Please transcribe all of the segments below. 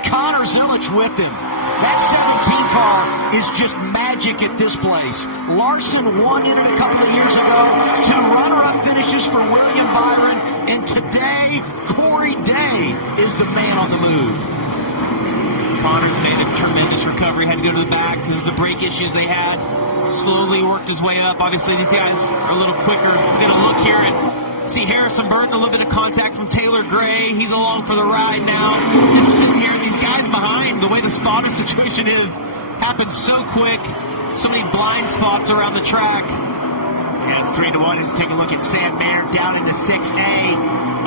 and Connor Zilisch with him. That 17 car is just magic at this place. Larson won in it a couple of years ago. 2 runner-up finishes for William Byron. And today, Corey Day is the man on the move. Connor's made a tremendous recovery. Had to go to the back because of the brake issues they had. Slowly worked his way up. Obviously, these guys are a little quicker. We're going to look here and see Harrison Burton, a little bit of contact from Taylor Gray. He's along for the ride now. Just sitting here, these guys behind, the way the spotting situation is, happened so quick. So many blind spots around the track. Yeah, it's 3-1. Let's take a look at Sam Mayer down into 6A.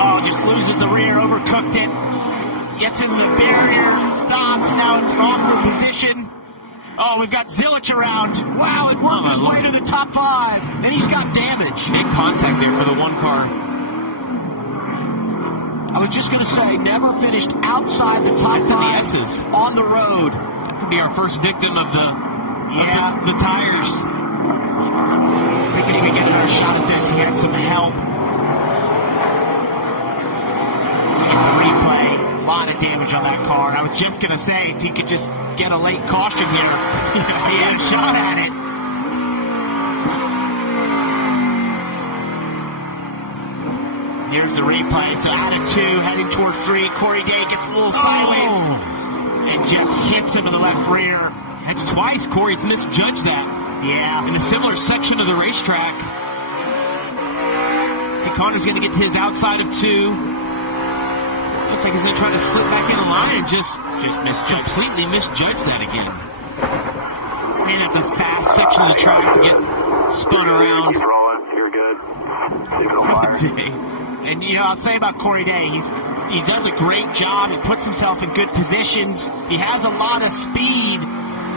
Oh, just loses the rear, overcooked it. Gets into the barrier, stops, now it's off the position. Oh, we've got Zilisch around. Wow, it worked his way to the top 5, and he's got damage. Big contact there for the 1 car. I was just going to say, never finished outside the top 5 on the road. That could be our first victim of the tires. I think if we get another shot at this, he had some help. Replay. A lot of damage on that car. I was just going to say, if he could just get a late caution here, he had a shot at it. Here's the replay. So out of 2, heading towards 3. Corey Day gets a little sideways and just hits him in the left rear. That's twice Corey's misjudged that. Yeah. In a similar section of the racetrack. See, Connor's going to get to his outside of 2. Looks like he's going to try to slip back in the line and just completely misjudge that again. Man, that's a fast section of the track to get spun around. You're good. And, you know, I'll say about Corey Day, he does a great job. He puts himself in good positions. He has a lot of speed,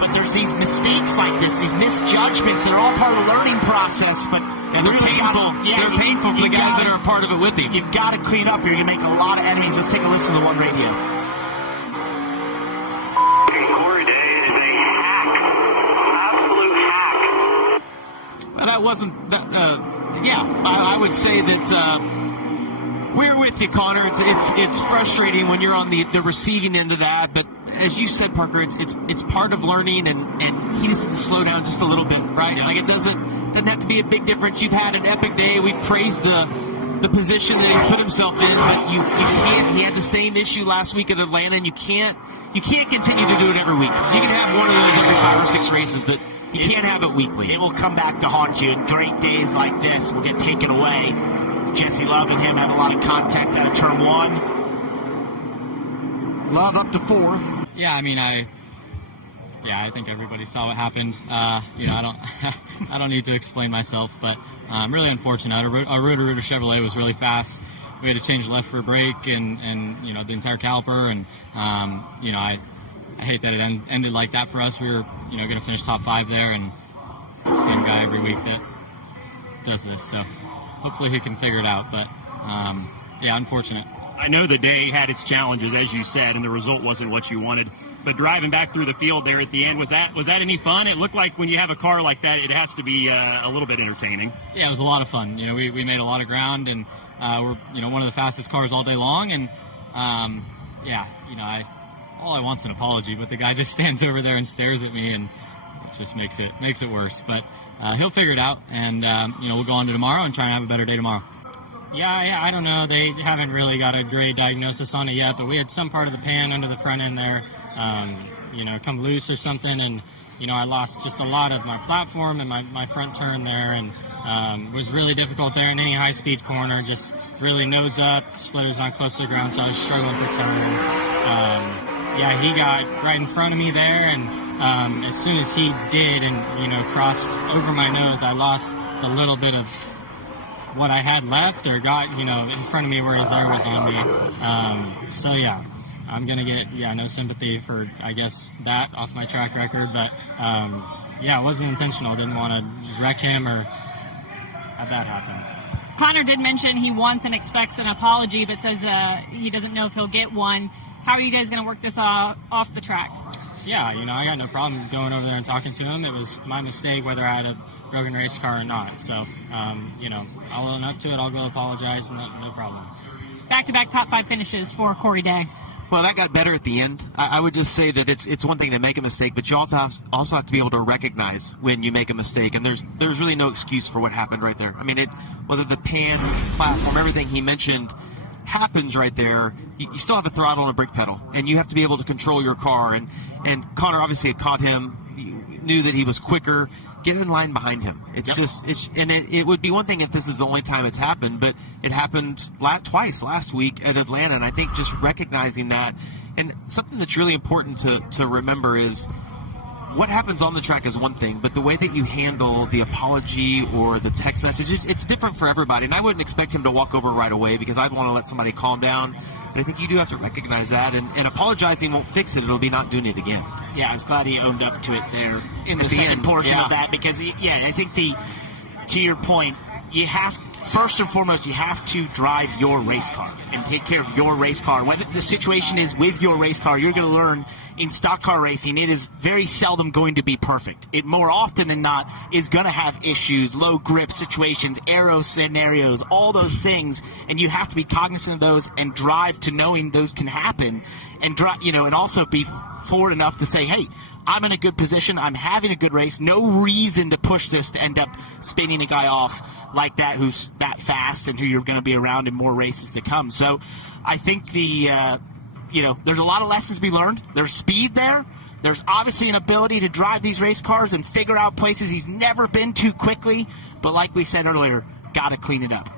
but there's these mistakes like this, these misjudgments. They're all part of the learning process, but and they're painful. They're painful for the guys that are a part of it with him. You've got to clean up here. You're going to make a lot of enemies. Let's take a listen to the one radio. Corey Day is a hack. Absolute hack. Well, that wasn't... I would say that... we're with you, Connor. It's frustrating when you're on the receiving end of that, but as you said, Parker, it's part of learning, and he needs to slow down just a little bit, right? Like, it doesn't have to be a big difference. You've had an epic day. We've praised the position that he's put himself in, but you can't. He had the same issue last week at Atlanta, and you can't continue to do it every week. You can have one of those every 5 or 6 races, but you can't have it weekly. It will come back to haunt you. Great days like this will get taken away. Jesse Love and him have a lot of contact out of turn 1. Love up to 4th. Yeah, I mean, I think everybody saw what happened. I don't need to explain myself, but really unfortunate. Our Rotor Chevrolet was really fast. We had to change left for a brake and the entire caliper, and I hate that it ended like that for us. We were going to finish top 5 there, and same guy every week that does this. So hopefully he can figure it out, but unfortunate. I know the day had its challenges, as you said, and the result wasn't what you wanted. But driving back through the field there at the end, was that any fun? It looked like when you have a car like that, it has to be a little bit entertaining. Yeah, it was a lot of fun. We made a lot of ground, and we're one of the fastest cars all day long. And all I want's an apology, but the guy just stands over there and stares at me, and it just makes it worse. But he'll figure it out, and we'll go on to tomorrow and try and have a better day tomorrow. Yeah, I don't know. They haven't really got a great diagnosis on it yet, but we had some part of the pan under the front end there, come loose or something, and I lost just a lot of my platform and my front turn there, and it was really difficult there in any high-speed corner. Just really nose up, split was not close to the ground, so I was struggling for turn. He got right in front of me there, and as soon as he did and crossed over my nose, I lost a little bit of what I had left, or got in front of me where his air was on me. I'm gonna get no sympathy for, I guess, that off my track record, but it wasn't intentional. Didn't want to wreck him or have that happen. Connor did mention he wants and expects an apology, but says he doesn't know if he'll get one. How are you guys going to work this off the track? Yeah, I got no problem going over there and talking to him. It was my mistake whether I had a broken race car or not. So, I'll own up to it. I'll go apologize, and no problem. Back-to-back top 5 finishes for Corey Day. Well, that got better at the end. I would just say that it's one thing to make a mistake, but you also have to be able to recognize when you make a mistake, and there's really no excuse for what happened right there. I mean, whether the pan, platform, everything he mentioned happens right there, you still have a throttle and a brake pedal, and you have to be able to control your car. And Connor obviously had caught him, knew that he was quicker. Get in line behind him. It would be one thing if this is the only time it's happened, but it happened twice last week at Atlanta, and I think just recognizing that, and something that's really important to remember is what happens on the track is one thing, but the way that you handle the apology or the text message, it's different for everybody, and I wouldn't expect him to walk over right away because I'd want to let somebody calm down. But I think you do have to recognize that, and apologizing won't fix it. It'll be not doing it again. Yeah, I was glad he owned up to it there in the second portion of that, because I think to your point, you have, first and foremost, you have to drive your race car and take care of your race car. Whether the situation is with your race car, you're going to learn in stock car racing, it is very seldom going to be perfect. It more often than not is going to have issues, low grip situations, aero scenarios, all those things, and you have to be cognizant of those and drive to knowing those can happen, and drive, and also be forward enough to say, hey, I'm in a good position, I'm having a good race, no reason to push this to end up spinning a guy off like that who's that fast and who you're going to be around in more races to come. So I think there's a lot of lessons to be learned. There's speed there. There's obviously an ability to drive these race cars and figure out places he's never been to quickly. But like we said earlier, got to clean it up.